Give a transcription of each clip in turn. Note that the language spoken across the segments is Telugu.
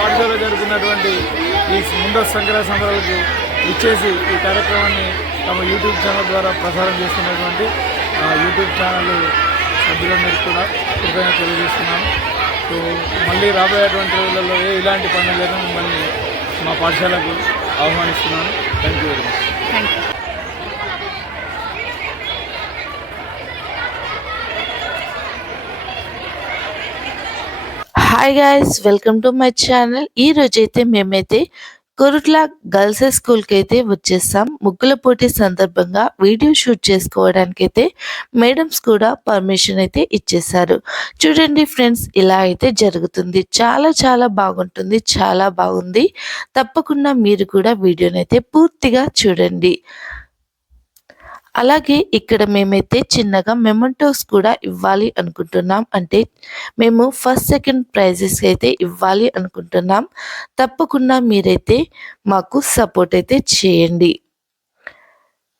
పాఠశాలలో జరుగుతున్నటువంటి ఈ ముందస్తు సంక్రాంతి సంబరాలకు ఇచ్చేసి ఈ కార్యక్రమాన్ని తమ యూట్యూబ్ ఛానల్ ద్వారా ప్రసారం చేస్తున్నటువంటి యూట్యూబ్ ఛానల్ సభ్యులందరికీ కూడా కృతజ్ఞతలు తెలియజేస్తున్నాను. సో మళ్ళీ రాబోయేటువంటి రోజులలో ఇలాంటి పండుగలను మిమ్మల్ని మా పాఠశాలకు ఆహ్వానిస్తున్నాను. Thank you very much. Hi guys, welcome to my channel. ఈ రోజైతే మేమైతే కొరుట్ల గర్ల్స్ స్కూల్కి అయితే వచ్చేసాం. ముగ్గుల పోటీ సందర్భంగా వీడియో షూట్ చేసుకోవడానికి అయితే మేడమ్స్ కూడా పర్మిషన్ అయితే ఇచ్చేశారు. చూడండి ఫ్రెండ్స్, ఇలా అయితే జరుగుతుంది. చాలా చాలా బాగుంటుంది, చాలా బాగుంది. తప్పకుండా మీరు కూడా వీడియోని అయితే పూర్తిగా చూడండి. అలాగే ఇక్కడ మేమైతే చిన్నగా మెమెంటోస్ కూడా ఇవ్వాలి అనుకుంటున్నాం. అంటే మేము ఫస్ట్ సెకండ్ ప్రైజెస్ అయితే ఇవ్వాలి అనుకుంటున్నాం. తప్పకుండా మీరైతే మాకు సపోర్ట్ అయితే చేయండి.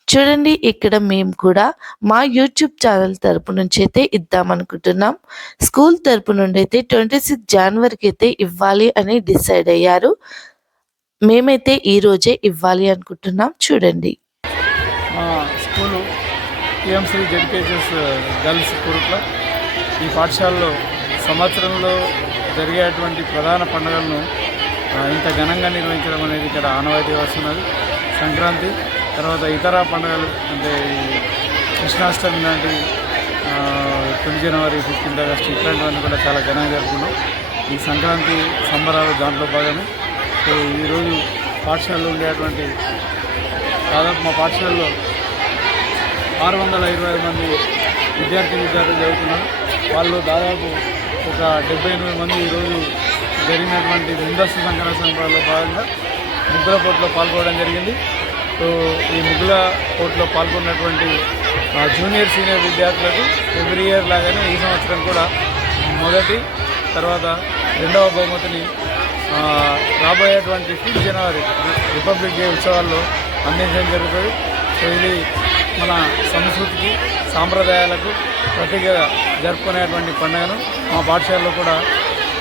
చూడండి, ఇక్కడ మేము కూడా మా యూట్యూబ్ ఛానల్ తరపు నుంచి అయితే ఇద్దామనుకుంటున్నాం. స్కూల్ తరపు నుండి అయితే 26 జనవరికి అయితే ఇవ్వాలి అని డిసైడ్ అయ్యారు. మేమైతే ఈరోజే ఇవ్వాలి అనుకుంటున్నాం. చూడండి, స్కూలు టీఎంసీ జెడ్కేజెస్ గర్ల్స్ కొరుట్ల ఈ పాఠశాలలో సంవత్సరంలో జరిగేటువంటి ప్రధాన పండుగలను ఇంత ఘనంగా నిర్వహించడం అనేది ఇక్కడ ఆనవాయితీ వస్తున్నది. సంక్రాంతి తర్వాత ఇతర పండుగలు అంటే కృష్ణాష్టమి లాంటి 20 జనవరి 15 ఆగస్టు ఇట్లాంటివన్నీ కూడా చాలా ఘనంగా జరుపుకున్నాం. ఈ సంక్రాంతి సంబరాలు దాంట్లో భాగమే. సో ఈరోజు పాఠశాలలో ఉండేటువంటి దాదాపు మా పాఠశాలలో 625 మంది విద్యార్థులు చదువుతున్నారు. వాళ్ళు దాదాపు ఒక 78 మంది ఈరోజు జరిగినటువంటి ముందస్తు సంక్రాంతి సంబరాల్లో భాగంగా ముగ్గుల పోటీలో పాల్గొనడం జరిగింది. సో ఈ ముగ్గుల పోటీలో పాల్గొన్నటువంటి జూనియర్ సీనియర్ విద్యార్థులకు ఎవ్రీ ఇయర్ లాగానే ఈ సంవత్సరం కూడా మొదటి తర్వాత రెండవ బహుమతిని రాబోయేటువంటి 5 జనవరి రిపబ్లిక్ డే ఉత్సవాల్లో అందించడం జరుగుతుంది. సో ఇది మన సంస్కృతికి సాంప్రదాయాలకు ప్రతీకగా జరుపుకునేటువంటి పండుగను మా పాఠశాలలో కూడా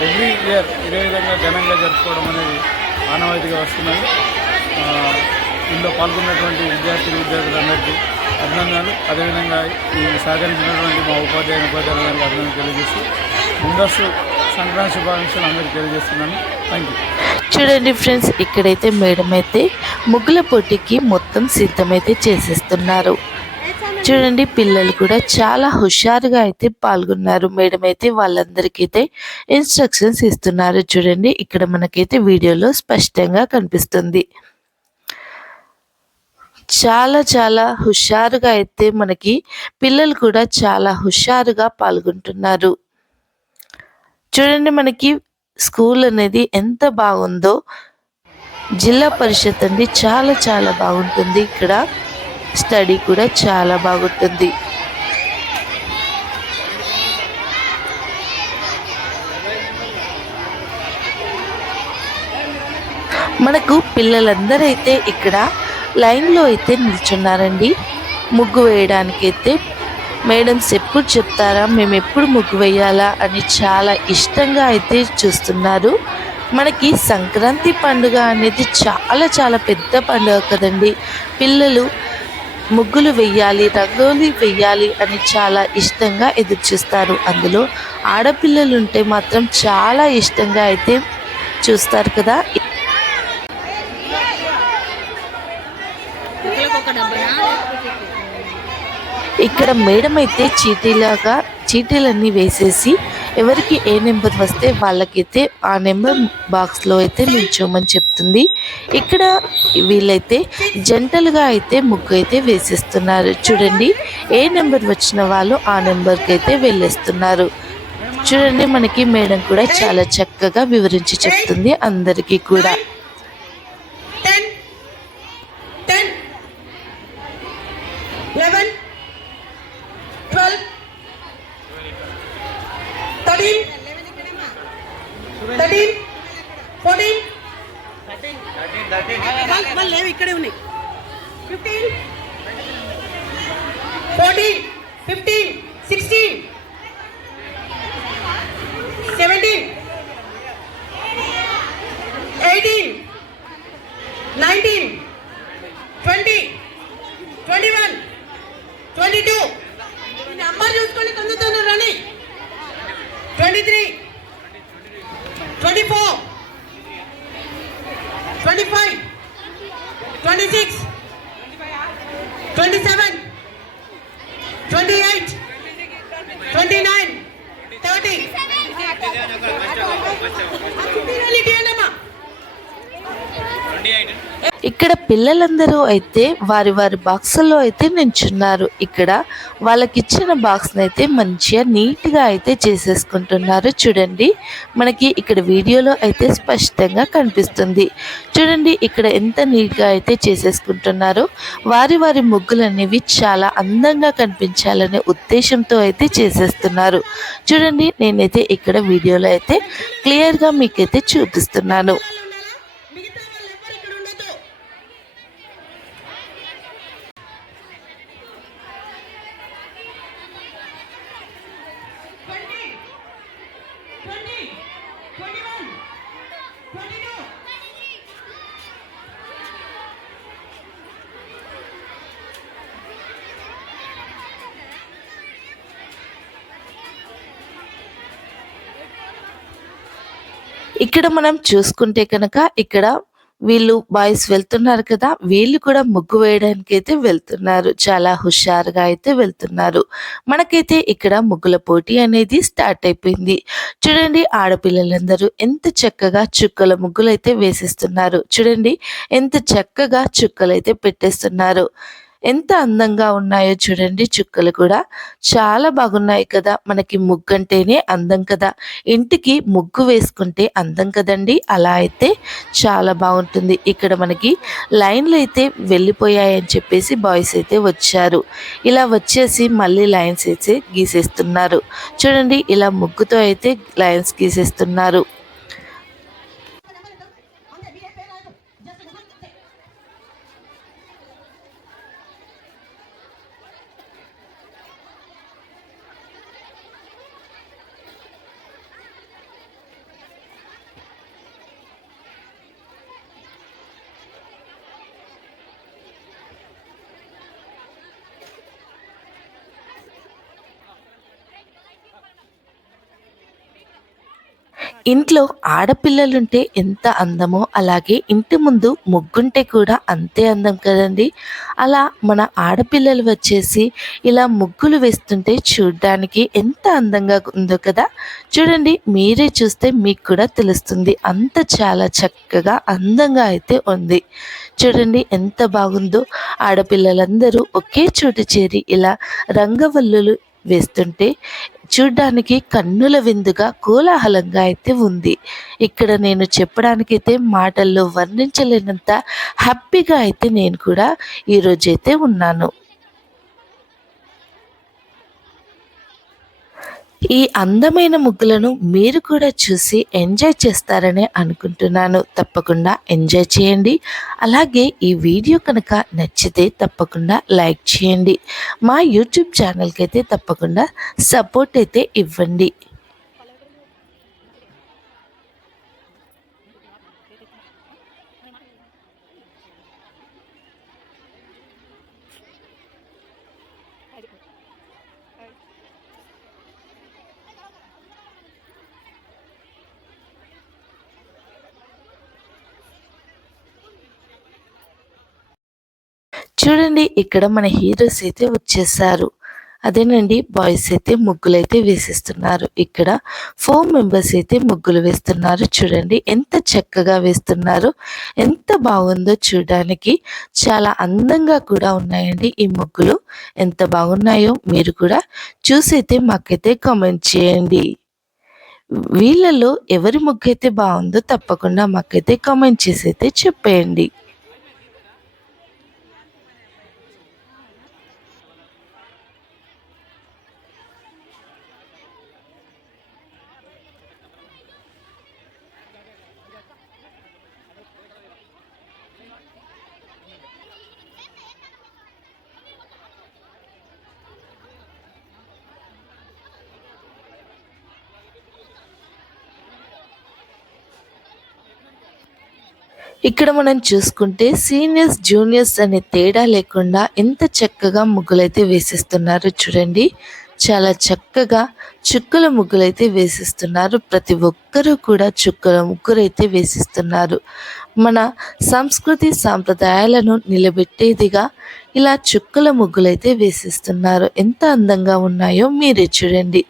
ఎవ్రీ ఇయర్ ఇదే విధంగా ఘనంగా జరుపుకోవడం అనేది ఆనవాయితీగా వస్తున్నది. ఇందులో పాల్గొన్నటువంటి విద్యార్థులందరికీ అభినందనలు. అదేవిధంగా ఈ సహకరించినటువంటి మా ఉపాధ్యాయులందరికీ అభినందనలు తెలియజేస్తూ ముందస్తు సంక్రాంతి శుభాకాంక్షలు అందరికీ తెలియజేస్తున్నాను. Thank you. చూడండి ఫ్రెండ్స్, ఇక్కడైతే మేడం అయితే ముగ్గుల పోటీకి మొత్తం సిద్ధమైతే చేసేస్తున్నారు. చూడండి, పిల్లలు కూడా చాలా హుషారుగా అయితే పాల్గొన్నారు. మేడం అయితే వాళ్ళందరికీ అయితే ఇన్స్ట్రక్షన్స్ ఇస్తున్నారు. చూడండి, ఇక్కడ మనకైతే వీడియోలో స్పష్టంగా కనిపిస్తుంది. చాలా చాలా హుషారుగా అయితే మనకి పిల్లలు కూడా చాలా హుషారుగా పాల్గొంటున్నారు. చూడండి, మనకి స్కూల్ అనేది ఎంత బాగుందో. జిల్లా పరిషత్ అండి, చాలా చాలా బాగుంటుంది. ఇక్కడ స్టడీ కూడా చాలా బాగుంటుంది. మనకు పిల్లలందరూ అయితే ఇక్కడ లైన్లో అయితే నిల్చున్నారండి. ముగ్గు వేయడానికి అయితే మేడమ్స్ ఎప్పుడు చెప్తారా, మేము ఎప్పుడు ముగ్గు వేయాలా అని చాలా ఇష్టంగా అయితే చూస్తున్నారు. మనకి సంక్రాంతి పండుగ అనేది చాలా చాలా పెద్ద పండుగ కదండి. పిల్లలు ముగ్గులు వెయ్యాలి, రంగోలీ వెయ్యాలి అని చాలా ఇష్టంగా ఎదురు చూస్తారు. అందులో ఆడపిల్లలు ఉంటే మాత్రం చాలా ఇష్టంగా అయితే చూస్తారు కదా. ఇక్కడ మేడం అయితే చీటీలన్నీ వేసేసి ఎవరికి ఏ నెంబర్ వస్తే వాళ్ళకైతే ఆ నెంబర్ బాక్స్లో అయితే నిల్చోమని చెప్తుంది. ఇక్కడ వీళ్ళైతే జంటలుగా అయితే ముగ్గు అయితే వేసేస్తున్నారు. చూడండి, ఏ నెంబర్ వచ్చిన వాళ్ళు ఆ నెంబర్కి అయితే వెళ్ళేస్తున్నారు. చూడండి, మనకి మేడం కూడా చాలా చక్కగా వివరించి చెప్తుంది అందరికీ కూడా. 11, 12, 13, 14, 15, 14, 15, 16, 17, 26, 27, 28, 29, 30. ఇక్కడ పిల్లలందరూ అయితే వారి వారి బాక్సుల్లో అయితే నించున్నారు. ఇక్కడ వాళ్ళకిచ్చిన బాక్స్ని అయితే మంచిగా నీట్గా అయితే చేసేసుకుంటున్నారు. చూడండి, మనకి ఇక్కడ వీడియోలో అయితే స్పష్టంగా కనిపిస్తుంది. చూడండి ఇక్కడ ఎంత నీట్గా అయితే చేసేసుకుంటున్నారో. వారి వారి ముగ్గులు అనేవి చాలా అందంగా కనిపించాలనే ఉద్దేశంతో అయితే చేసేస్తున్నారు. చూడండి, నేనైతే ఇక్కడ వీడియోలో అయితే క్లియర్గా మీకైతే చూపిస్తున్నాను. ఇక్కడ మనం చూసుకుంటే కనుక ఇక్కడ వీళ్ళు బాయ్స్ వెళ్తున్నారు కదా, వీళ్ళు కూడా ముగ్గు వేయడానికి అయితే వెళ్తున్నారు. చాలా హుషారుగా అయితే వెళ్తున్నారు. మనకైతే ఇక్కడ ముగ్గుల పోటీ అనేది స్టార్ట్ అయిపోయింది. చూడండి, ఆడపిల్లలందరూ ఎంత చక్కగా చుక్కల ముగ్గులు అయితే వేసిస్తున్నారు. చూడండి ఎంత చక్కగా చుక్కలు అయితే పెట్టేస్తున్నారు. ఎంత అందంగా ఉన్నాయో చూడండి. చుక్కలు కూడా చాలా బాగున్నాయి కదా. మనకి ముగ్గు అంటేనే అందం కదా, ఇంటికి ముగ్గు వేసుకుంటే అందం కదండి. అలా అయితే చాలా బాగుంటుంది. ఇక్కడ మనకి లైన్లు అయితే వెళ్ళిపోయాయని చెప్పేసి బాయ్స్ అయితే వచ్చారు. ఇలా వచ్చేసి మళ్ళీ లైన్స్ అయితే గీసేస్తున్నారు. చూడండి, ఇలా ముగ్గుతో అయితే లైన్స్ గీసేస్తున్నారు. ఇంట్లో ఆడపిల్లలుంటే ఎంత అందమో అలాగే ఇంటి ముందు ముగ్గుంటే కూడా అంతే అందం కదండి. అలా మన ఆడపిల్లలు వచ్చేసి ఇలా ముగ్గులు వేస్తుంటే చూడ్డానికి ఎంత అందంగా ఉందో కదా. చూడండి, మీరే చూస్తే మీకు కూడా తెలుస్తుంది. అంత చాలా చక్కగా అందంగా అయితే ఉంది. చూడండి ఎంత బాగుందో. ఆడపిల్లలందరూ ఒకే చోటు చేరి ఇలా రంగవల్లులు వేస్తుంటే చూడ్డానికి కన్నుల విందుగా కోలాహలంగా అయితే ఉంది. ఇక్కడ నేను చెప్పడానికైతే మాటల్లో వర్ణించలేనంత హ్యాపీగా అయితే నేను కూడా ఈరోజైతే ఉన్నాను. ఈ అందమైన ముగ్గులను మీరు కూడా చూసి ఎంజాయ్ చేస్తారని అనుకుంటున్నాను. తప్పకుండా ఎంజాయ్ చేయండి. అలాగే ఈ వీడియో కనుక నచ్చితే తప్పకుండా లైక్ చేయండి. మా యూట్యూబ్ ఛానల్కి అయితే తప్పకుండా సపోర్ట్ అయితే ఇవ్వండి. చూడండి, ఇక్కడ మన హీరోస్ అయితే వచ్చేసారు. అదేనండి, బాయ్స్ అయితే ముగ్గులు అయితే వేసిస్తున్నారు. ఇక్కడ 4 మెంబర్స్ అయితే ముగ్గులు వేస్తున్నారు. చూడండి ఎంత చక్కగా వేస్తున్నారు, ఎంత బాగుందో చూడడానికి. చాలా అందంగా కూడా ఉన్నాయండి ఈ ముగ్గులు. ఎంత బాగున్నాయో మీరు కూడా చూసైతే మాకైతే కామెంట్ చేయండి. వీళ్ళలో ఎవరి ముగ్గు అయితే బాగుందో తప్పకుండా మాకైతే కామెంట్ చేసి అయితే చెప్పేయండి. ఇక్కడ మనం చూసుకుంటే సీనియర్స్ జూనియర్స్ అనే తేడా లేకుండా ఎంత చక్కగా ముగ్గులైతే వేసిస్తున్నారు. చూడండి చాలా చక్కగా చుక్కల ముగ్గులైతే వేసిస్తున్నారు. ప్రతి ఒక్కరూ కూడా చుక్కల ముగ్గులైతే వేసిస్తున్నారు. మన సంస్కృతి సాంప్రదాయాలను నిలబెట్టేదిగా ఇలా చుక్కల ముగ్గులైతే వేసిస్తున్నారు. ఎంత అందంగా ఉన్నాయో మీరే చూడండి.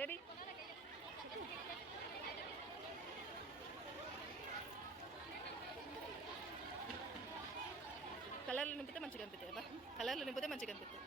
రెడీ కలర్లు నింపితే మంచిగా అనిపిస్తాయి అబ్బా, కలర్లు నింపితే మంచిగా అనిపిస్తాయి.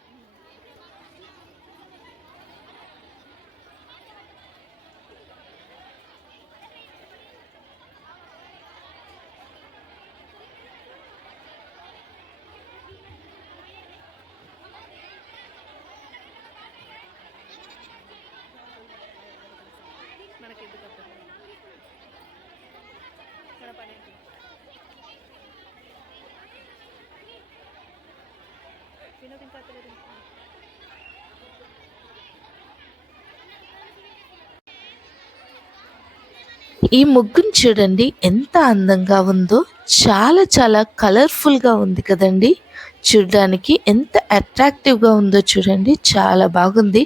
మనకి ఎందుకు అర్థం మన పని ఏంటి? వినోద్ ఇంకా అర్థలేదు. ఈ ముగ్గును చూడండి ఎంత అందంగా ఉందో. చాలా చాలా కలర్ఫుల్గా ఉంది కదండి. చూడడానికి ఎంత అట్రాక్టివ్గా ఉందో చూడండి. చాలా బాగుంది.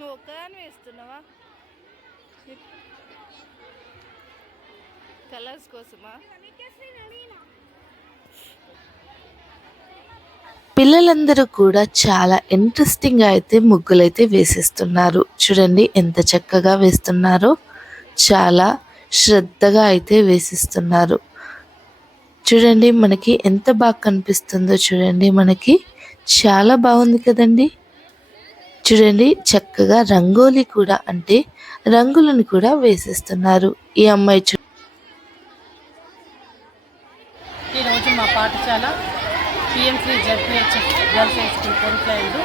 నువ్వు ఒక్కదాన్ని వేస్తున్నావా కలర్స్ కోసమా? పిల్లలందరూ కూడా చాలా ఇంట్రెస్టింగ్గా అయితే ముగ్గులైతే వేసిస్తున్నారు. చూడండి ఎంత చక్కగా వేస్తున్నారో. చాలా శ్రద్ధగా అయితే వేసిస్తున్నారు. చూడండి మనకి ఎంత బాగా కనిపిస్తుందో చూడండి. మనకి చాలా బాగుంది కదండి. చూడండి చక్కగా రంగోలీ కూడా అంటే రంగులను కూడా వేసిస్తున్నారు. ఈ అమ్మాయి ఈరోజు మా పాఠశాల PMC ZPHS girls high school కోరుట్లయందు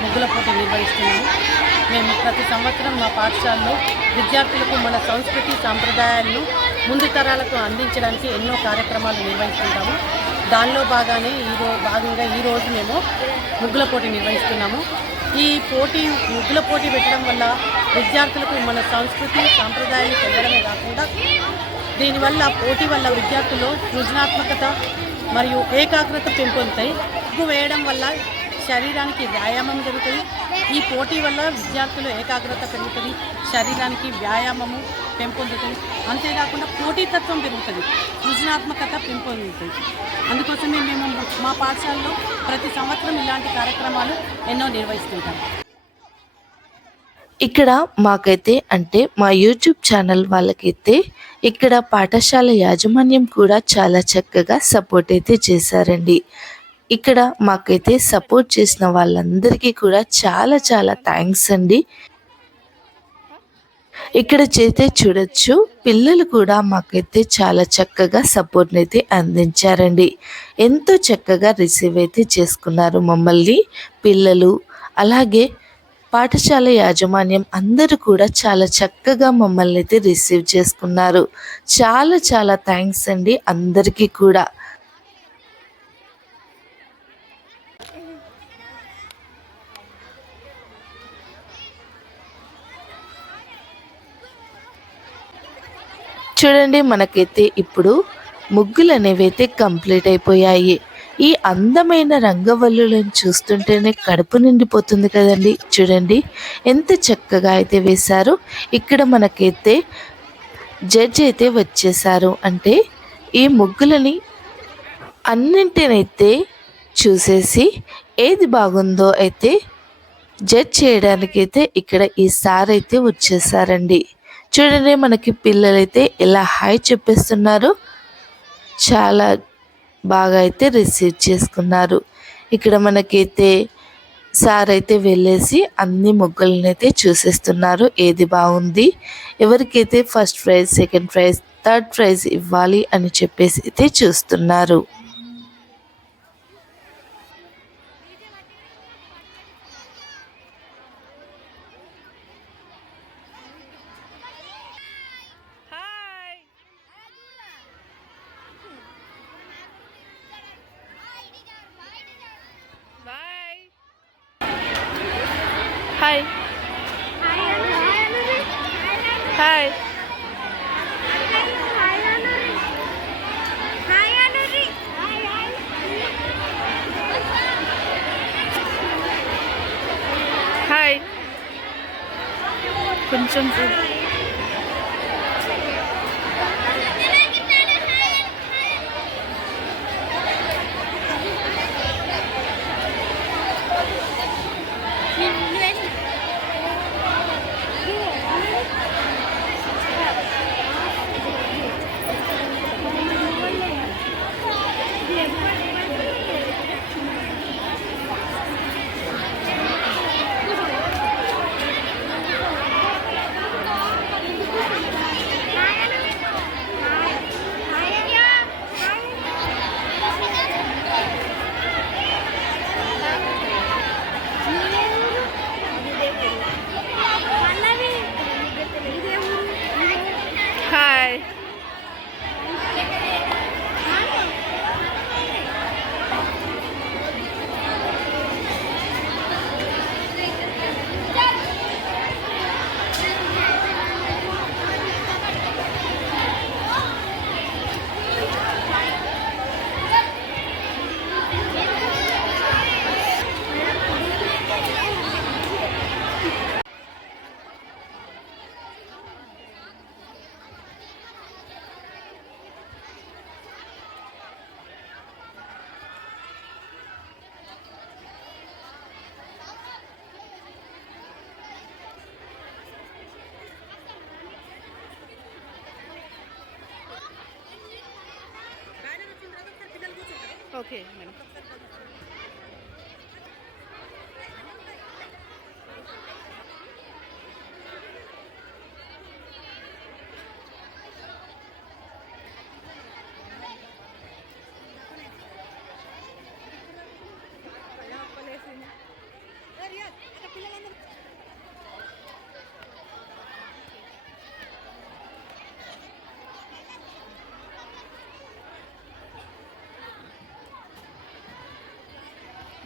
ముగ్గుల పోటీ నిర్వహిస్తున్నాము. మేము ప్రతి సంవత్సరం మా పాఠశాలలో విద్యార్థులకు మన సంస్కృతి సాంప్రదాయాలను ముందు తరాలకు అందించడానికి ఎన్నో కార్యక్రమాలు నిర్వహిస్తుంటాము. దానిలో భాగంగా ఈరోజు మేము ముగ్గుల పోటీ నిర్వహిస్తున్నాము. ఈ ముగ్గుల పోటీ పెట్టడం వల్ల విద్యార్థులకు మన సంస్కృతి సాంప్రదాయాలు తెలియడమే కాకుండా దీనివల్ల పోటీ వల్ల విద్యార్థులు సృజనాత్మకత మరియు ఏకాగ్రత పెంపొందుతాయి. ముగ్గు వేయడం వల్ల శరీరానికి వ్యాయామం జరుగుతుంది. ఈ పోటీ వల్ల విద్యార్థులు ఏకాగ్రత పెరుగుతుంది, శరీరానికి వ్యాయామము పెంపొందుతుంది. అంతేకాకుండా పోటీతత్వం పెరుగుతుంది, సృజనాత్మకత పెంపొందుతుంది. అందుకోసమే మేము మా పాఠశాలలో ప్రతి సంవత్సరం ఇలాంటి కార్యక్రమాలు ఎన్నో నిర్వహిస్తుంటాం. ఇక్కడ మాకైతే అంటే మా యూట్యూబ్ ఛానల్ వాళ్ళకైతే ఇక్కడ పాఠశాల యాజమాన్యం కూడా చాలా చక్కగా సపోర్ట్ అయితే చేశారండి. ఇక్కడ మాకైతే సపోర్ట్ చేసిన వాళ్ళందరికీ కూడా చాలా చాలా థ్యాంక్స్ అండి. ఇక్కడ చేతే చూడొచ్చు పిల్లలు కూడా మాకైతే చాలా చక్కగా సపోర్ట్ని అయితే అందించారండి. ఎంతో చక్కగా రిసీవ్ అయితే చేసుకున్నారు మమ్మల్ని పిల్లలు. అలాగే పాఠశాల యాజమాన్యం అందరూ కూడా చాలా చక్కగా మమ్మల్ని అయితే రిసీవ్ చేసుకున్నారు. చాలా చాలా థ్యాంక్స్ అండి అందరికీ కూడా. చూడండి మనకైతే ఇప్పుడు ముగ్గులు అనేవి అయితే కంప్లీట్ అయిపోయాయి. ఈ అందమైన రంగవల్లులను చూస్తుంటేనే కడుపు నిండిపోతుంది కదండి. చూడండి ఎంత చక్కగా అయితే వేశారో. ఇక్కడ మనకైతే జడ్జి అయితే వచ్చేసారు. అంటే ఈ ముగ్గులని అన్నింటినైతే చూసేసి ఏది బాగుందో అయితే జడ్జ్ చేయడానికైతే ఇక్కడ ఈ సార్ అయితే వచ్చేసారండి. చూడండి మనకి పిల్లలైతే ఎలా హాయ్ చెప్పేస్తున్నారు. చాలా బాగా అయితే రిసీవ్ చేసుకున్నారు. ఇక్కడ మనకైతే సార్ అయితే వెళ్ళేసి అన్ని ముగ్గులను అయితే చూసేస్తున్నారు. ఏది బాగుంది, ఎవరికైతే first prize, second prize, third prize ఇవ్వాలి అని చెప్పేసి అయితే చూస్తున్నారు. Hi bye. Hi hi. Hi. కొంచెం హాయ్. Okay madam.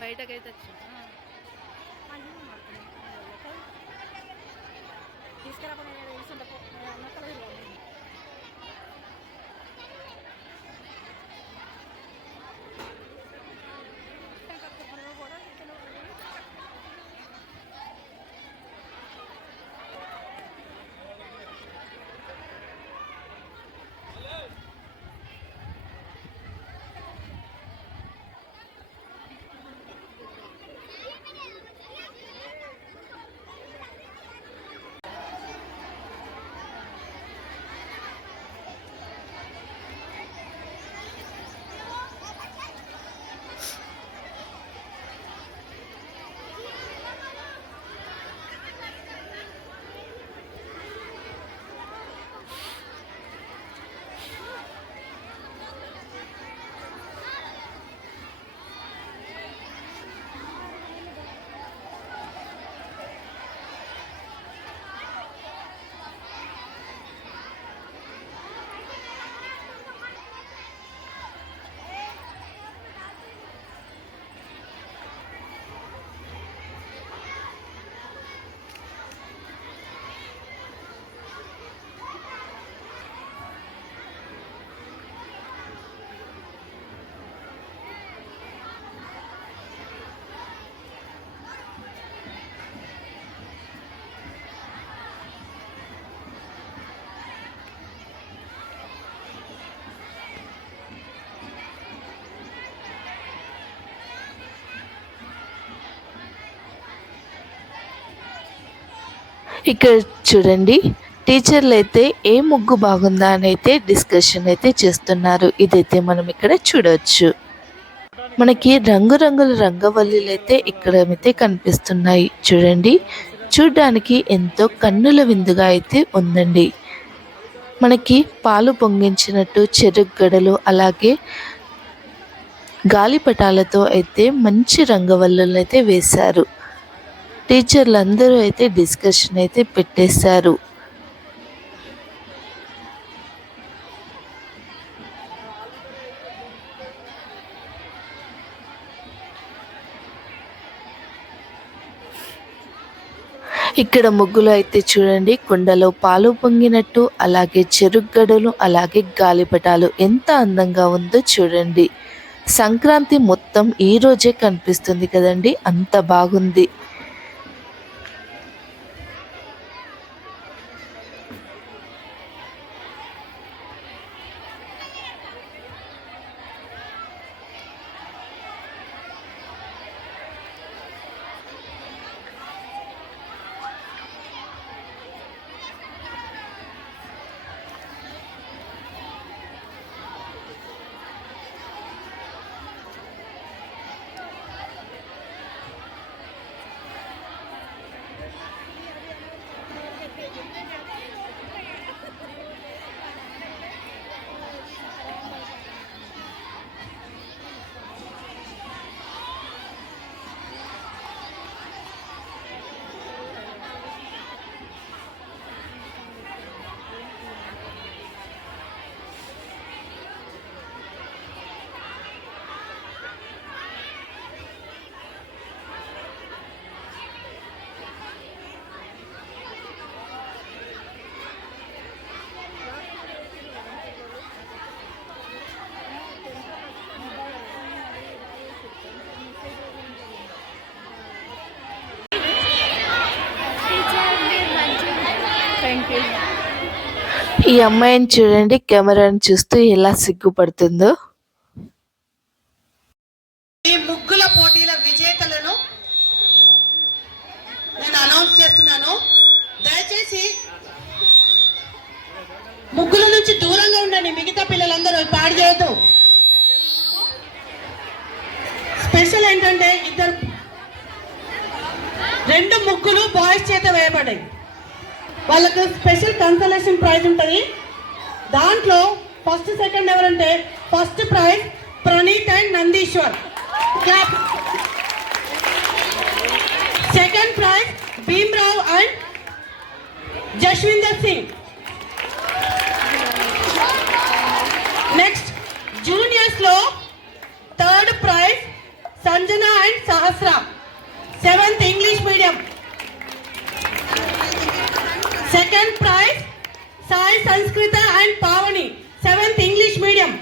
బయటకైతే ఇక్కడ చూడండి, టీచర్లు అయితే ఏ ముగ్గు బాగుందా అని అయితే డిస్కషన్ అయితే చేస్తున్నారు. ఇదైతే మనం ఇక్కడ చూడవచ్చు. మనకి రంగురంగుల రంగవల్లులు అయితే ఇక్కడైతే కనిపిస్తున్నాయి. చూడండి, చూడ్డానికి ఎంతో కన్నుల విందుగా అయితే ఉందండి. మనకి పాలు పొంగించినట్టు చెరుకు గడలు, అలాగే గాలిపటాలతో అయితే మంచి రంగవల్లులు అయితే వేశారు. టీచర్లు అందరూ అయితే డిస్కషన్ అయితే పెట్టేశారు. ఇక్కడ ముగ్గులు అయితే చూడండి, కుండలో పాలు పొంగినట్టు, అలాగే చెరుగ్గడలు, అలాగే గాలిపటాలు ఎంత అందంగా ఉందో చూడండి. సంక్రాంతి మొత్తం ఈ రోజే కనిపిస్తుంది కదండి, అంత బాగుంది. Thank you. ఈ అమ్మాయిని చూడండి, కెమెరాని చూస్తూ ఎలా సిగ్గుపడుతుందో. ఈ ముగ్గుల పోటీల విజేతలను నేను అనౌన్స్ చేస్తున్నాను. దయచేసి ముగ్గుల నుంచి దూరంగా ఉండండి. మిగతా పిల్లలందరూ పాడు చేయొద్దు. స్పెషల్ ఏంటంటే రెండు ముగ్గులు బాయ్స్ చేత వేయబడ్డాయి. వాళ్ళకు స్పెషల్ కన్సలేషన్ ప్రైజ్ ఉంటుంది. దాంట్లో ఫస్ట్ సెకండ్ ఎవరంటే, first prize Praneeth and Nandishwar, clap. Second prize Bheemrao and Jaswinder Singh. Next juniors లో third prize Sanjana and Sahasra, 7th English medium. Second prize Sai Sanskruta and Pavani, 7th English medium.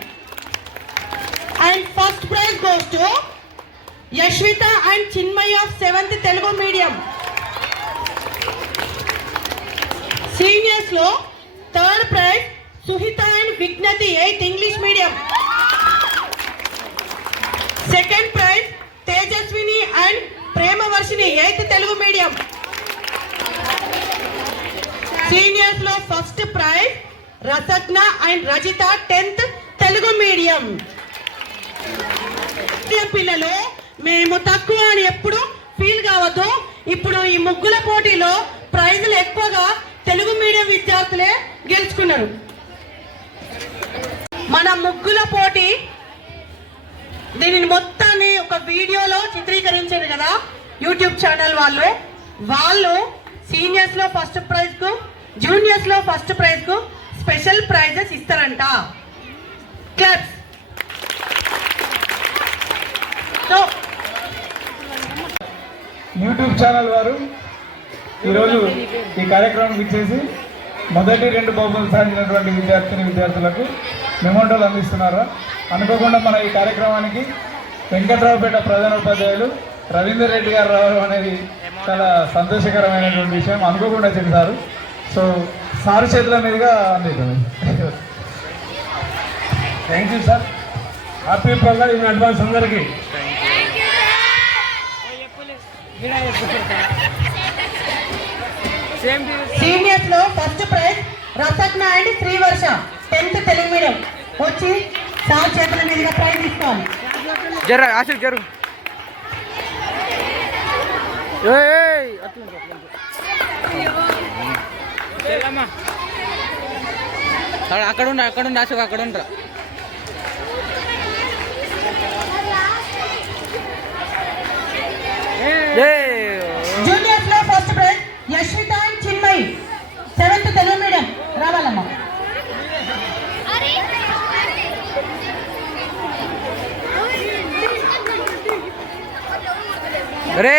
And first prize goes to Yashwitha and Chinmay of 7th Telugu medium. Seniors లో third prize Suhitha and Vignathi, 8th English medium. Second prize Tejaswini and Premavarshini, 8th Telugu medium. Seniors లో first praise Rasagna and Rajitha, 10th Telugu medium. పిల్లలు మేము తక్కువ అని ఎప్పుడు ఫీల్ కావద్దు. ఇప్పుడు ఈ ముగ్గుల పోటీలో ప్రైజులు ఎక్కువగా తెలుగు మీడియం విద్యార్థులే గెలుచుకున్నారు. మన ముగ్గుల పోటీ దీనిని మొత్తాన్ని ఒక వీడియోలో చిత్రీకరించారు కదా యూట్యూబ్ ఛానల్ వాళ్ళు సీనియర్స్ లో ఫస్ట్ ప్రైజ్ కు, జూనియర్స్ లో ఫస్ట్ ప్రైజ్ కు స్పెషల్ ప్రైజెస్ ఇస్తారంట. క్లాప్స్. సో యూట్యూబ్ ఛానల్ వారు ఈరోజు ఈ కార్యక్రమం ఇచ్చేసి మొదటి 2 బహుమతులు సాధించినటువంటి విద్యార్థులకు మెమోంటోలు అందిస్తున్నారు. అనుకోకుండా మన ఈ కార్యక్రమానికి వెంకట్రావుపేట ప్రధానోపాధ్యాయులు రవీందర్ రెడ్డి గారు రావడం అనేది చాలా సంతోషకరమైనటువంటి విషయం. అనుకోకుండా చేశారు. సో సారు చేతుల మీదుగా అందించారు. Thank you sir. Happy pongal in advance అందరికీ. సీనియర్స్ లో first praise Rasagna and Srivarsha 10th Telugu medium వచ్చి సార్ చేతుల మీదుగా ప్రైజ్ తీసుకోవాలి. అక్కడ అశోక్ అక్కడ ఉండరా. జూనియర్స్ లో first prize Yashwitha and Chinmayi 7th Telugu medium రావాలమ్మా. రే